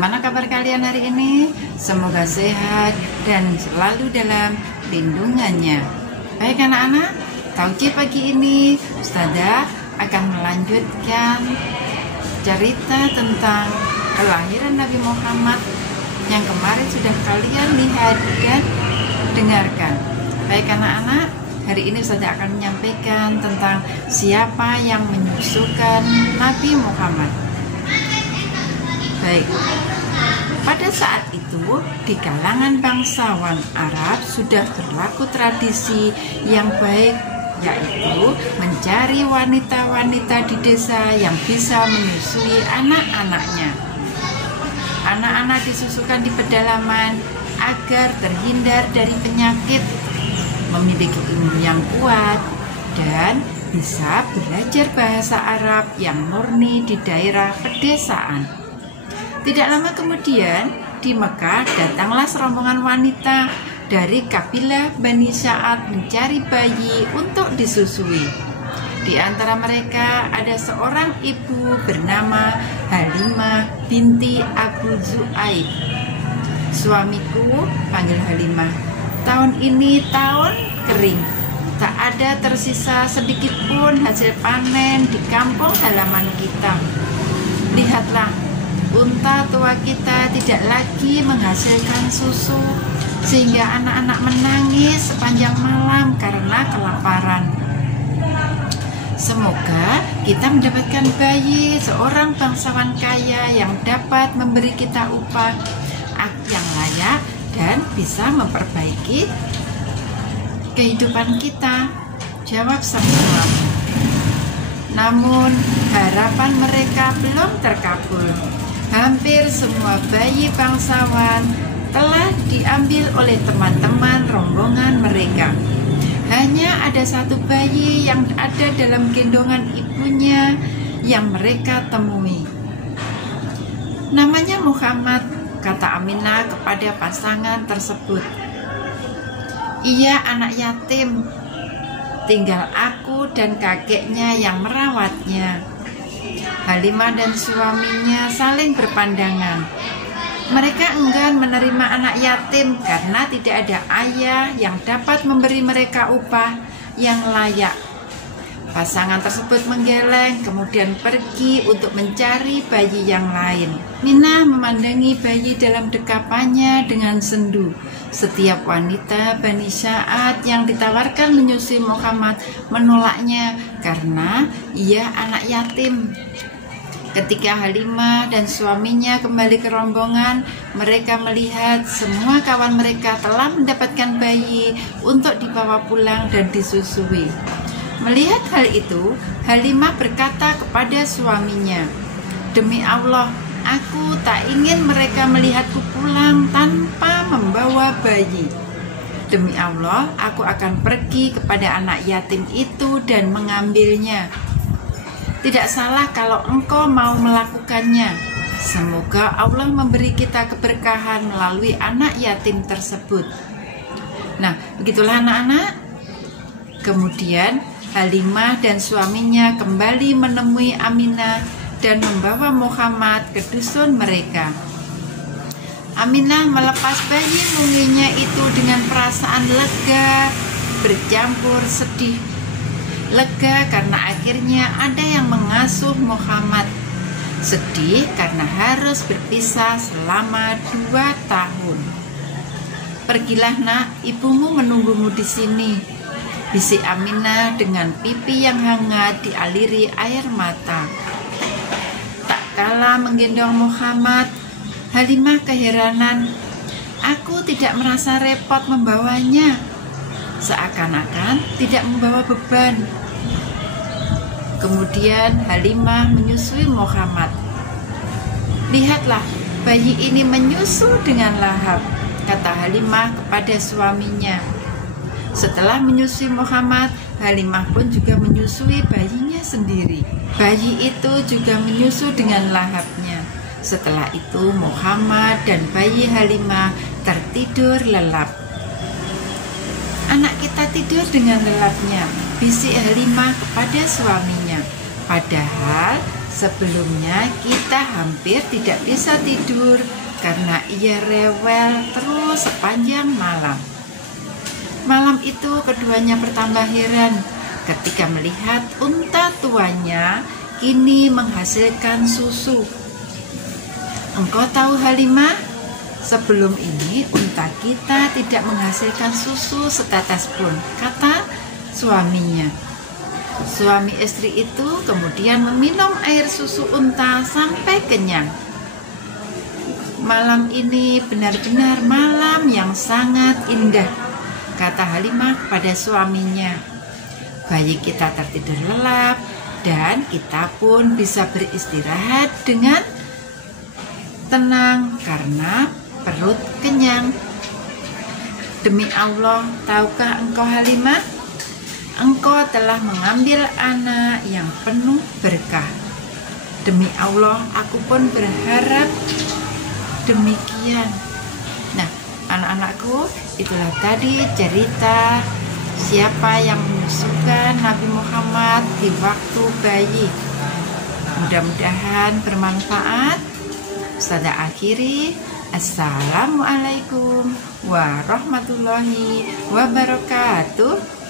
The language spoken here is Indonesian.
Bagaimana kabar kalian hari ini? Semoga sehat dan selalu dalam lindungannya. Baik anak-anak, Tauqi pagi ini Ustazah akan melanjutkan cerita tentang kelahiran Nabi Muhammad yang kemarin sudah kalian lihat dan dengarkan. Baik anak-anak, hari ini Ustazah akan menyampaikan tentang siapa yang menyusukan Nabi Muhammad. Baik, pada saat itu di kalangan bangsawan Arab sudah berlaku tradisi yang baik, yaitu mencari wanita-wanita di desa yang bisa menyusui anak-anaknya. Anak-anak disusukan di pedalaman agar terhindar dari penyakit, memiliki ilmu yang kuat, dan bisa belajar bahasa Arab yang murni di daerah pedesaan. Tidak lama kemudian, di Mekah datanglah serombongan wanita dari kabilah Bani Sa'ad mencari bayi untuk disusui. Di antara mereka ada seorang ibu bernama Halimah binti Abu Zu'aib. Suamiku, panggil Halimah, tahun ini tahun kering. Tak ada tersisa sedikit pun hasil panen di kampung halaman kita. Lihatlah, unta tua kita tidak lagi menghasilkan susu, sehingga anak-anak menangis sepanjang malam karena kelaparan. Semoga kita mendapatkan bayi seorang bangsawan kaya yang dapat memberi kita upah yang layak dan bisa memperbaiki kehidupan kita, jawab sang suami. Namun harapan mereka belum terkabul. Hampir semua bayi bangsawan telah diambil oleh teman-teman rombongan mereka. Hanya ada satu bayi yang ada dalam gendongan ibunya yang mereka temui. Namanya Muhammad, kata Aminah kepada pasangan tersebut. Ia anak yatim, tinggal aku dan kakeknya yang merawatnya. Halimah dan suaminya saling berpandangan. Mereka enggan menerima anak yatim karena tidak ada ayah yang dapat memberi mereka upah yang layak. Pasangan tersebut menggeleng, kemudian pergi untuk mencari bayi yang lain. Minah memandangi bayi dalam dekapannya dengan sendu. Setiap wanita Bani Sa'ad yang ditawarkan menyusui Muhammad menolaknya karena ia anak yatim. Ketika Halimah dan suaminya kembali ke rombongan, mereka melihat semua kawan mereka telah mendapatkan bayi untuk dibawa pulang dan disusui. Melihat hal itu, Halimah berkata kepada suaminya, "Demi Allah, aku tak ingin mereka melihatku pulang tanpa membawa bayi. Demi Allah, aku akan pergi kepada anak yatim itu dan mengambilnya. Tidak salah kalau engkau mau melakukannya. Semoga Allah memberi kita keberkahan melalui anak yatim tersebut." Nah, begitulah anak-anak. Kemudian Halimah dan suaminya kembali menemui Aminah dan membawa Muhammad ke dusun mereka. Aminah melepas bayi mungilnya itu dengan perasaan lega bercampur sedih. Lega karena akhirnya ada yang mengasuh Muhammad. Sedih karena harus berpisah selama 2 tahun. "Pergilah nak, ibumu menunggumu di sini," bisik Aminah dengan pipi yang hangat dialiri air mata. Tak kala menggendong Muhammad, Halimah keheranan. "Aku tidak merasa repot membawanya, seakan-akan tidak membawa beban." Kemudian Halimah menyusui Muhammad. "Lihatlah, bayi ini menyusu dengan lahap," kata Halimah kepada suaminya. Setelah menyusui Muhammad, Halimah pun juga menyusui bayinya sendiri. Bayi itu juga menyusu dengan lahapnya. Setelah itu Muhammad dan bayi Halimah tertidur lelap. "Anak kita tidur dengan lelapnya," bisik Halimah kepada suaminya. Padahal Sebelumnya kita hampir tidak bisa tidur karena ia rewel terus sepanjang malam. Malam itu keduanya bertambah heran ketika melihat unta tuanya kini menghasilkan susu. Engkau tahu Halimah, sebelum ini unta kita tidak menghasilkan susu setetes pun, kata suaminya. Suami istri itu kemudian meminum air susu unta sampai kenyang. Malam ini benar-benar malam yang sangat indah, kata Halimah pada suaminya. Bayi kita tertidur lelap dan kita pun bisa beristirahat dengan tenang karena perut kenyang. Demi Allah, tahukah engkau Halimah? Engkau telah mengambil anak yang penuh berkah. Demi Allah, aku pun berharap demikian. Nah, anak-anakku, itulah tadi cerita siapa yang menyusukan Nabi Muhammad di waktu bayi. Mudah-mudahan bermanfaat. Ustazah akhiri. Assalamualaikum warahmatullahi wabarakatuh.